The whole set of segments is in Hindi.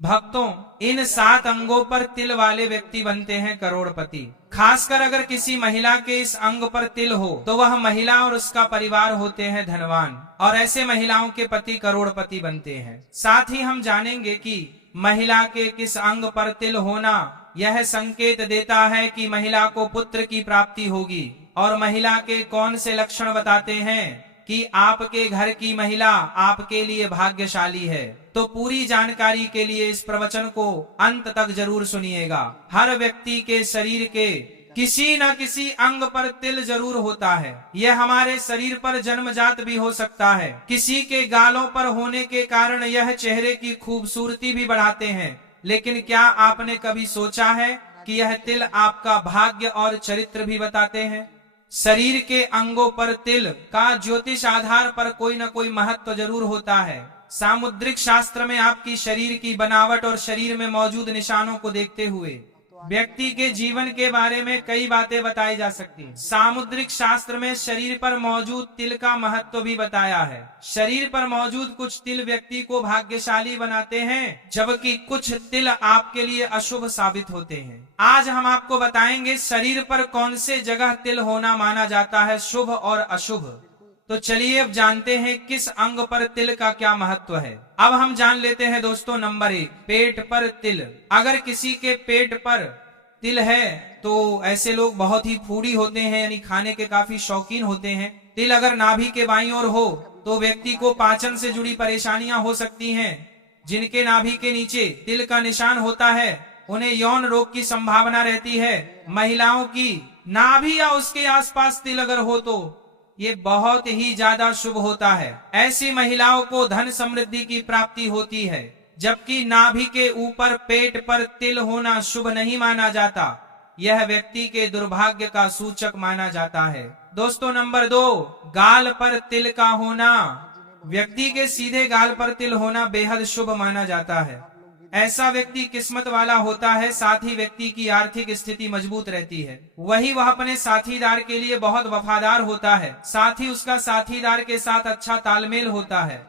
भक्तों, इन 7 अंगों पर तिल वाले व्यक्ति बनते हैं करोड़पति। खासकर अगर किसी महिला के इस अंग पर तिल हो तो वह महिला और उसका परिवार होते हैं धनवान, और ऐसे महिलाओं के पति करोड़पति बनते हैं। साथ ही हम जानेंगे कि महिला के किस अंग पर तिल होना यह संकेत देता है कि महिला को पुत्र की प्राप्ति होगी, और महिला के कौन से लक्षण बताते हैं कि आपके घर की महिला आपके लिए भाग्यशाली है। तो पूरी जानकारी के लिए इस प्रवचन को अंत तक जरूर सुनिएगा। हर व्यक्ति के शरीर के किसी न किसी अंग पर तिल जरूर होता है। यह हमारे शरीर पर जन्मजात भी हो सकता है। किसी के गालों पर होने के कारण यह चेहरे की खूबसूरती भी बढ़ाते हैं। लेकिन क्या आपने कभी सोचा है कि यह तिल आपका भाग्य और चरित्र भी बताते हैं? शरीर के अंगों पर तिल का ज्योतिष आधार पर कोई न कोई महत्व जरूर होता है। सामुद्रिक शास्त्र में आपकी शरीर की बनावट और शरीर में मौजूद निशानों को देखते हुए व्यक्ति के जीवन के बारे में कई बातें बताई जा सकती हैं। सामुद्रिक शास्त्र में शरीर पर मौजूद तिल का महत्व भी बताया है। शरीर पर मौजूद कुछ तिल व्यक्ति को भाग्यशाली बनाते हैं, जबकि कुछ तिल आपके लिए अशुभ साबित होते हैं। आज हम आपको बताएंगे शरीर पर कौन से जगह तिल होना माना जाता है शुभ और अशुभ। तो चलिए अब जानते हैं किस अंग पर तिल का क्या महत्व है। अब हम जान लेते हैं दोस्तों, नंबर 1, पेट पर तिल। अगर किसी के पेट पर तिल है तो ऐसे लोग बहुत ही फूडी होते हैं, यानी खाने के काफी शौकीन होते हैं। तिल अगर नाभि के बाईं ओर हो तो व्यक्ति को पाचन से जुड़ी परेशानियां हो सकती हैं। जिनके नाभि के नीचे तिल का निशान होता है उन्हें यौन रोग की संभावना रहती है। महिलाओं की नाभि या उसके आसपास तिल अगर हो तो ये बहुत ही ज्यादा शुभ होता है। ऐसी महिलाओं को धन समृद्धि की प्राप्ति होती है, जबकि नाभि के ऊपर पेट पर तिल होना शुभ नहीं माना जाता। यह व्यक्ति के दुर्भाग्य का सूचक माना जाता है। दोस्तों, नंबर 2, गाल पर तिल का होना। व्यक्ति के सीधे गाल पर तिल होना बेहद शुभ माना जाता है। ऐसा व्यक्ति किस्मत वाला होता है, साथ ही व्यक्ति की आर्थिक स्थिति मजबूत रहती है। वही वह अपने साथीदार के लिए बहुत वफादार होता है, साथ ही उसका साथीदार के साथ अच्छा तालमेल होता है।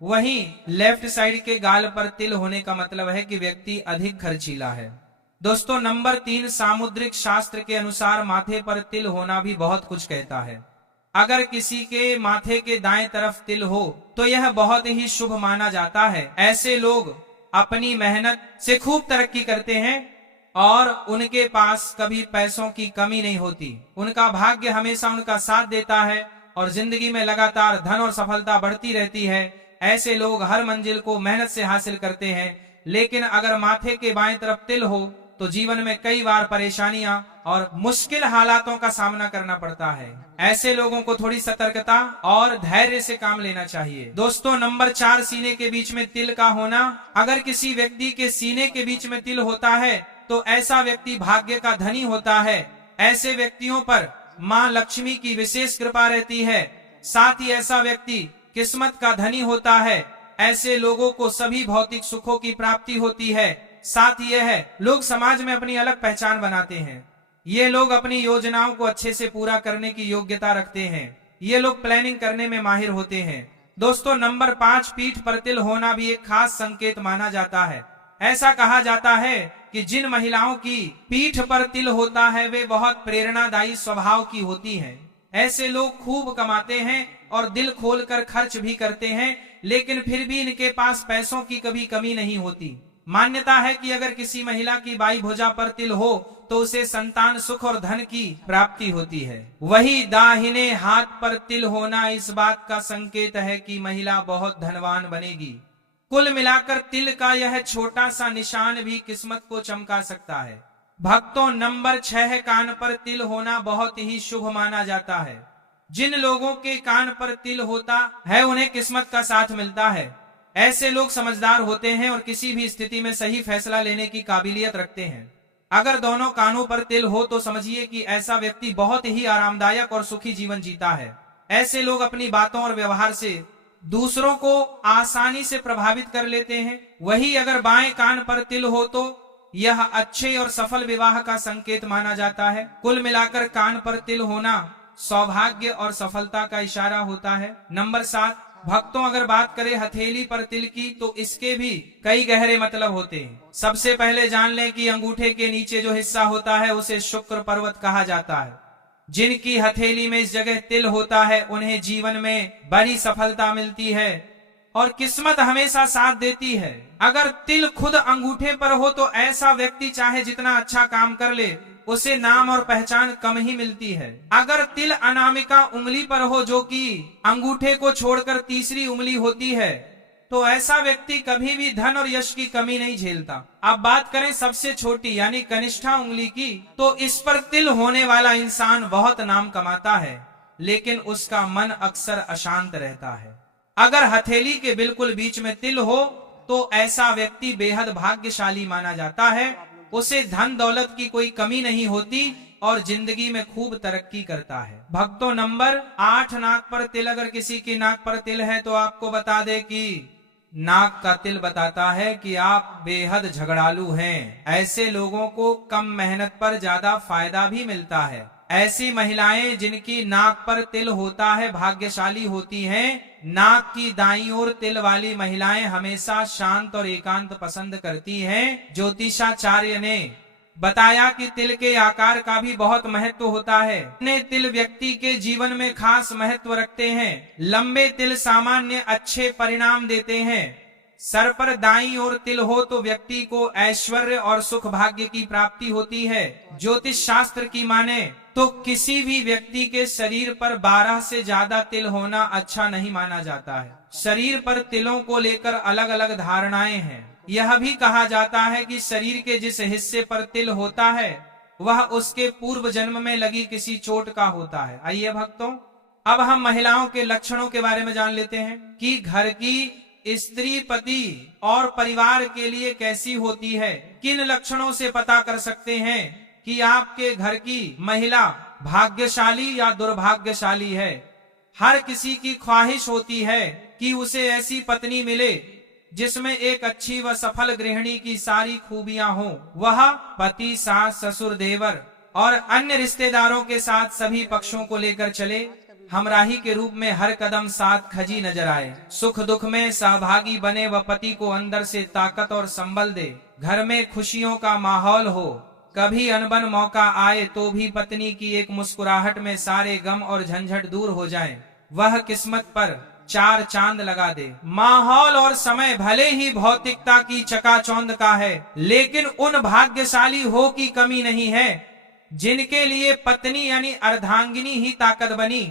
वहीं लेफ्ट साइड के गाल पर तिल होने का मतलब है कि व्यक्ति अधिक खर्चीला है। दोस्तों, नंबर 3, सामुद्रिक शास्त्र के अनुसार माथे पर तिल होना भी बहुत कुछ कहता है। अगर किसी के माथे के दाएं तरफ तिल हो तो यह बहुत ही शुभ माना जाता है। ऐसे लोग अपनी मेहनत से खूब तरक्की करते हैं और उनके पास कभी पैसों की कमी नहीं होती। उनका भाग्य हमेशा उनका साथ देता है और जिंदगी में लगातार धन और सफलता बढ़ती रहती है। ऐसे लोग हर मंजिल को मेहनत से हासिल करते हैं। लेकिन अगर माथे के बाएं तरफ तिल हो तो जीवन में कई बार परेशानियां और मुश्किल हालातों का सामना करना पड़ता है। ऐसे लोगों को थोड़ी सतर्कता और धैर्य से काम लेना चाहिए। दोस्तों, नंबर 4, सीने के बीच में तिल का होना। अगर किसी व्यक्ति के सीने के बीच में तिल होता है तो ऐसा व्यक्ति भाग्य का धनी होता है। ऐसे व्यक्तियों पर माँ लक्ष्मी की विशेष कृपा रहती है। साथ ही ऐसा व्यक्ति किस्मत का धनी होता है। ऐसे लोगों को सभी भौतिक सुखों की प्राप्ति होती है। साथ ही यह लोग समाज में अपनी अलग पहचान बनाते हैं। ये लोग अपनी योजनाओं को अच्छे से पूरा करने की योग्यता रखते हैं। ये लोग प्लानिंग करने में माहिर होते हैं। दोस्तों, नंबर 5, पीठ पर तिल होना भी एक खास संकेत माना जाता है। ऐसा कहा जाता है कि जिन महिलाओं की पीठ पर तिल होता है वे बहुत प्रेरणादायी स्वभाव की होती हैं। ऐसे लोग खूब कमाते हैं और दिल खोलकर खर्च भी करते हैं, लेकिन फिर भी इनके पास पैसों की कभी कमी नहीं होती। मान्यता है कि अगर किसी महिला की बाई भुजा पर तिल हो तो उसे संतान सुख और धन की प्राप्ति होती है। वही दाहिने हाथ पर तिल होना इस बात का संकेत है कि महिला बहुत धनवान बनेगी। कुल मिलाकर तिल का यह छोटा सा निशान भी किस्मत को चमका सकता है। भक्तों, नंबर 6, कान पर तिल होना बहुत ही शुभ माना जाता है। जिन लोगों के कान पर तिल होता है उन्हें किस्मत का साथ मिलता है। ऐसे लोग समझदार होते हैं और किसी भी स्थिति में सही फैसला लेने की काबिलियत रखते हैं। अगर दोनों कानों पर तिल हो तो समझिए कि ऐसा व्यक्ति बहुत ही आरामदायक और सुखी जीवन जीता है। ऐसे लोग अपनी बातों और व्यवहार से दूसरों को आसानी से प्रभावित कर लेते हैं। वही अगर बाएं कान पर तिल हो तो यह अच्छे और सफल विवाह का संकेत माना जाता है। कुल मिलाकर कान पर तिल होना सौभाग्य और सफलता का इशारा होता है। नंबर 7, भक्तों, अगर बात करें हथेली पर तिल की तो इसके भी कई गहरे मतलब होते हैं। सबसे पहले जान लें कि अंगूठे के नीचे जो हिस्सा होता है उसे शुक्र पर्वत कहा जाता है। जिनकी हथेली में इस जगह तिल होता है उन्हें जीवन में बड़ी सफलता मिलती है और किस्मत हमेशा साथ देती है। अगर तिल खुद अंगूठे पर हो तो ऐसा व्यक्ति चाहे जितना अच्छा काम कर ले उसे नाम और पहचान कम ही मिलती है। अगर तिल अनामिका उंगली पर हो, जो कि अंगूठे को छोड़कर तीसरी उंगली होती है, तो ऐसा व्यक्ति कभी भी धन और यश की कमी नहीं झेलता। अब बात करें सबसे छोटी यानी कनिष्ठा उंगली की, तो इस पर तिल होने वाला इंसान बहुत नाम कमाता है, लेकिन उसका मन अक्सर अशांत रहता है। अगर हथेली के बिल्कुल बीच में तिल हो तो ऐसा व्यक्ति बेहद भाग्यशाली माना जाता है। उसे धन दौलत की कोई कमी नहीं होती और जिंदगी में खूब तरक्की करता है। भक्तों, नंबर 8 नाक पर तिल। अगर किसी की नाक पर तिल है तो आपको बता दे कि नाक का तिल बताता है कि आप बेहद झगड़ालू हैं। ऐसे लोगों को कम मेहनत पर ज्यादा फायदा भी मिलता है। ऐसी महिलाएं जिनकी नाक पर तिल होता है भाग्यशाली होती हैं। नाक की दाईं ओर तिल वाली महिलाएं हमेशा शांत और एकांत पसंद करती हैं। ज्योतिषाचार्य ने बताया कि तिल के आकार का भी बहुत महत्व होता है। अपने तिल व्यक्ति के जीवन में खास महत्व रखते हैं। लंबे तिल सामान्य अच्छे परिणाम देते हैं। सर पर दाईं ओर तिल हो तो व्यक्ति को ऐश्वर्य और सुख भाग्य की प्राप्ति होती है। ज्योतिष शास्त्र की माने तो किसी भी व्यक्ति के शरीर पर 12 से ज्यादा तिल होना अच्छा नहीं माना जाता है। शरीर पर तिलों को लेकर अलग अलग धारणाएं हैं। यह भी कहा जाता है कि शरीर के जिस हिस्से पर तिल होता है वह उसके पूर्व जन्म में लगी किसी चोट का होता है। आइए भक्तों, अब हम महिलाओं के लक्षणों के बारे में जान लेते हैं कि घर की स्त्री, पति और परिवार के लिए कैसी होती है। किन लक्षणों से पता कर सकते हैं कि आपके घर की महिला भाग्यशाली या दुर्भाग्यशाली है। हर किसी की ख्वाहिश होती है कि उसे ऐसी पत्नी मिले जिसमें एक अच्छी व सफल गृहिणी की सारी खूबियां हों। वह पति, सास, ससुर, देवर और अन्य रिश्तेदारों के साथ सभी पक्षों को लेकर चले। हमराही के रूप में हर कदम साथ खजी नजर आए। सुख दुख में सहभागी बने व पति को अंदर से ताकत और संबल दे। घर में खुशियों का माहौल हो। कभी अनबन मौका आए तो भी पत्नी की एक मुस्कुराहट में सारे गम और झंझट दूर हो जाएं। वह किस्मत पर 4 चांद लगा दे। माहौल और समय भले ही भौतिकता की चकाचौंध का है, लेकिन उन भाग्यशाली हो की कमी नहीं है जिनके लिए पत्नी यानी अर्धांगिनी ही ताकत बनी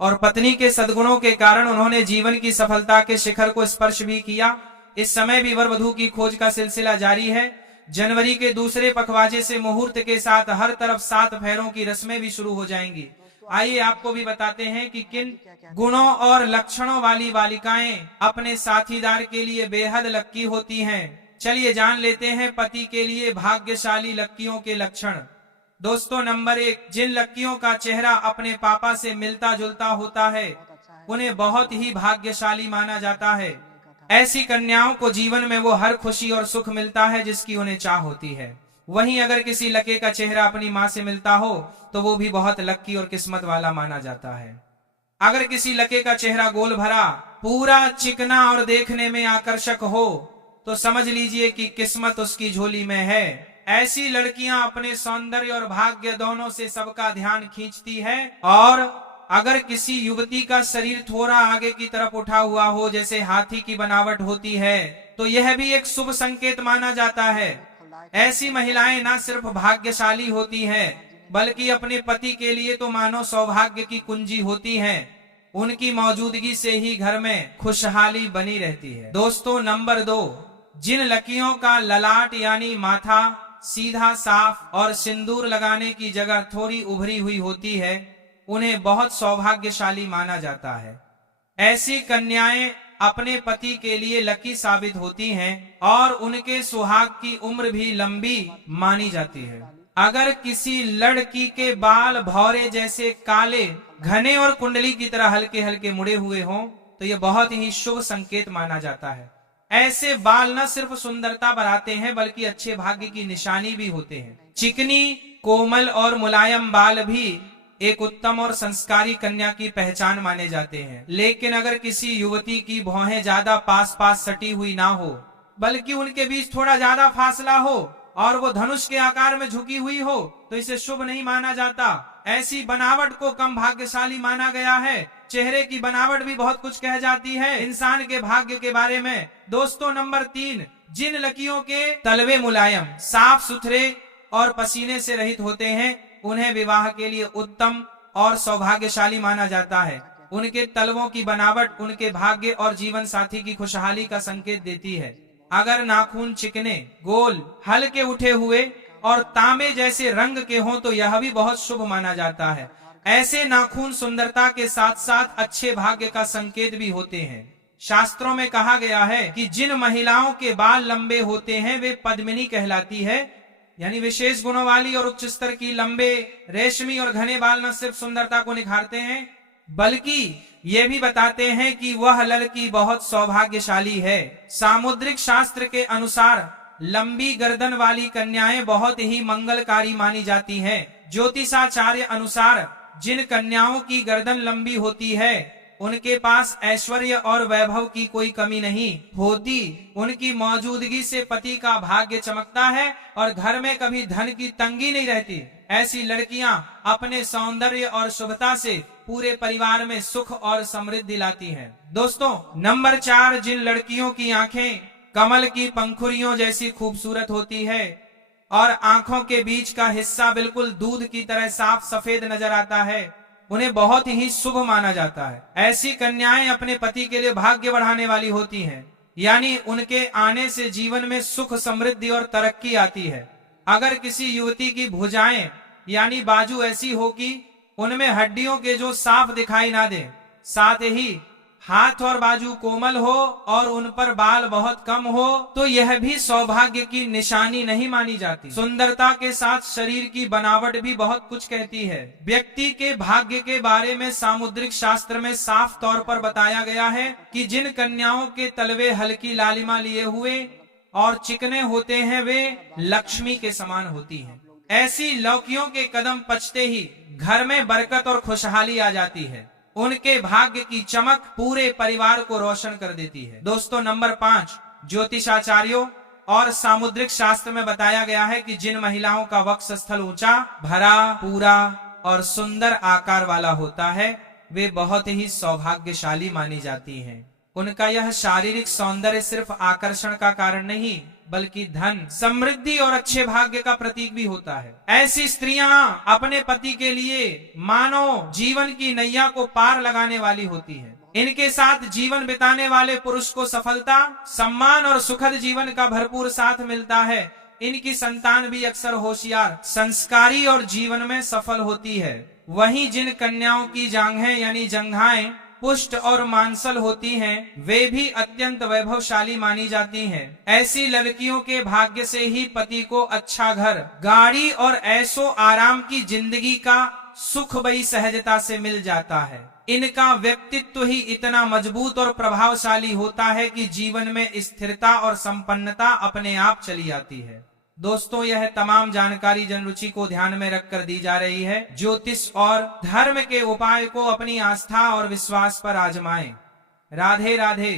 और पत्नी के सद्गुणों के कारण उन्होंने जीवन की सफलता के शिखर को स्पर्श भी किया। इस समय भी वर वधू की खोज का सिलसिला जारी है। जनवरी के दूसरे पखवाजे से मुहूर्त के साथ हर तरफ 7 फेरों की रस्में भी शुरू हो जाएंगी। आइए आपको भी बताते हैं कि किन गुणों और लक्षणों वाली बालिकाएं अपने साथीदार के लिए बेहद लक्की होती हैं। चलिए जान लेते हैं पति के लिए भाग्यशाली लक्कियों के लक्षण। दोस्तों, नंबर 1, जिन लक्कियों का चेहरा अपने पापा से मिलता जुलता होता है उन्हें बहुत ही भाग्यशाली माना जाता है। ऐसी कन्याओं को जीवन में वो हर खुशी और सुख मिलता है जिसकी उन्हें चाह होती है। वहीं अगर किसी लड़के का चेहरा अपनी माँ से मिलता हो तो वो भी बहुत लक्की और किस्मत वाला माना जाता है। अगर किसी लड़के का चेहरा गोल भरा, पूरा चिकना और देखने में आकर्षक हो तो समझ लीजिए कि किस्मत उसकी झोली में है। ऐसी लड़कियां अपने सौंदर्य और भाग्य दोनों से सबका ध्यान खींचती है। और अगर किसी युवती का शरीर थोड़ा आगे की तरफ उठा हुआ हो, जैसे हाथी की बनावट होती है, तो यह भी एक शुभ संकेत माना जाता है। ऐसी महिलाएं न सिर्फ भाग्यशाली होती हैं, बल्कि अपने पति के लिए तो मानो सौभाग्य की कुंजी होती हैं। उनकी मौजूदगी से ही घर में खुशहाली बनी रहती है। दोस्तों, नंबर 2, जिन लड़कियों का ललाट यानी माथा सीधा, साफ और सिंदूर लगाने की जगह थोड़ी उभरी हुई होती है उन्हें बहुत सौभाग्यशाली माना जाता है। ऐसी कन्याएं अपने पति के लिए लकी साबित होती हैं और उनके सुहाग की उम्र भी लंबी मानी जाती है। अगर किसी लड़की के बाल भौरे जैसे काले, घने और कुंडली की तरह हल्के हल्के मुड़े हुए हों तो यह बहुत ही शुभ संकेत माना जाता है। ऐसे बाल न सिर्फ सुंदरता बढ़ाते हैं बल्कि अच्छे भाग्य की निशानी भी होते हैं। चिकनी, कोमल और मुलायम बाल भी एक उत्तम और संस्कारी कन्या की पहचान माने जाते हैं। लेकिन अगर किसी युवती की भौहें ज्यादा पास पास सटी हुई ना हो, बल्कि उनके बीच थोड़ा ज्यादा फासला हो और वो धनुष के आकार में झुकी हुई हो, तो इसे शुभ नहीं माना जाता। ऐसी बनावट को कम भाग्यशाली माना गया है। चेहरे की बनावट भी बहुत कुछ कह जाती है इंसान के भाग्य के बारे में। दोस्तों, नंबर 3, जिन लड़कियों के तलवे मुलायम, साफ सुथरे और पसीने से रहित होते हैं, उन्हें विवाह के लिए उत्तम और सौभाग्यशाली माना जाता है। उनके तलवों की बनावट उनके भाग्य और जीवन साथी की खुशहाली का संकेत देती है। अगर नाखून चिकने, गोल, हल्के उठे हुए और तांबे जैसे रंग के हों तो यह भी बहुत शुभ माना जाता है। ऐसे नाखून सुंदरता के साथ साथ अच्छे भाग्य का संकेत भी होते हैं। शास्त्रों में कहा गया है कि जिन महिलाओं के बाल लंबे होते हैं वे पद्मिनी कहलाती है, यानी विशेष गुणों वाली और उच्च स्तर की। लंबे, रेशमी और घने बाल न सिर्फ सुंदरता को निखारते हैं, बल्कि ये भी बताते हैं कि वह लड़की बहुत सौभाग्यशाली है। सामुद्रिक शास्त्र के अनुसार लंबी गर्दन वाली कन्याएं बहुत ही मंगलकारी मानी जाती हैं। ज्योतिषाचार्य अनुसार जिन कन्याओं की गर्दन लंबी होती है, उनके पास ऐश्वर्य और वैभव की कोई कमी नहीं होती। उनकी मौजूदगी से पति का भाग्य चमकता है और घर में कभी धन की तंगी नहीं रहती। ऐसी लड़कियां अपने सौंदर्य और शुभता से पूरे परिवार में सुख और समृद्धि लाती हैं। दोस्तों, नंबर 4, जिन लड़कियों की आंखें कमल की पंखुड़ियों जैसी खूबसूरत होती है और आंखों के बीच का हिस्सा बिल्कुल दूध की तरह साफ सफेद नजर आता है, उन्हें बहुत ही शुभ माना जाता है। ऐसी कन्याएं अपने पति के लिए भाग्य बढ़ाने वाली होती हैं, यानी उनके आने से जीवन में सुख, समृद्धि और तरक्की आती है। अगर किसी युवती की भुजाएं यानी बाजू ऐसी हो कि उनमें हड्डियों के जो साफ दिखाई ना दे, साथ ही हाथ और बाजू कोमल हो और उन पर बाल बहुत कम हो, तो यह भी सौभाग्य की निशानी नहीं मानी जाती। सुंदरता के साथ शरीर की बनावट भी बहुत कुछ कहती है। व्यक्ति के भाग्य के बारे में सामुद्रिक शास्त्र में साफ तौर पर बताया गया है कि जिन कन्याओं के तलवे हल्की लालिमा लिए हुए और चिकने होते हैं, वे लक्ष्मी के समान होती हैं। ऐसी लड़कियों के कदम पछते ही घर में बरकत और खुशहाली आ जाती है। उनके भाग्य की चमक पूरे परिवार को रोशन कर देती है। दोस्तों, नंबर 5, ज्योतिषाचार्यों और सामुद्रिक शास्त्र में बताया गया है कि जिन महिलाओं का वक्षस्थल ऊंचा, भरा, पूरा और सुंदर आकार वाला होता है, वे बहुत ही सौभाग्यशाली मानी जाती हैं। उनका यह शारीरिक सौंदर्य सिर्फ आकर्षण का कारण नहीं, बल्कि धन, समृद्धि और अच्छे भाग्य का प्रतीक भी होता है। ऐसी स्त्रियां अपने पति के लिए मानो जीवन की नैया को पार लगाने वाली होती हैं। इनके साथ जीवन बिताने वाले पुरुष को सफलता, सम्मान और सुखद जीवन का भरपूर साथ मिलता है। इनकी संतान भी अक्सर होशियार, संस्कारी और जीवन में सफल होती है। वहीं जिन कन्याओं की जांघें यानी जंघाएं पुष्ट और मांसल होती हैं, वे भी अत्यंत वैभवशाली मानी जाती हैं। ऐसी लड़कियों के भाग्य से ही पति को अच्छा घर, गाड़ी और ऐशो आराम की जिंदगी का सुख बड़ी सहजता से मिल जाता है। इनका व्यक्तित्व ही इतना मजबूत और प्रभावशाली होता है कि जीवन में स्थिरता और संपन्नता अपने आप चली आती है। दोस्तों, यह तमाम जानकारी जनरुचि को ध्यान में रखकर दी जा रही है। ज्योतिष और धर्म के उपाय को अपनी आस्था और विश्वास पर आजमाएं। राधे राधे।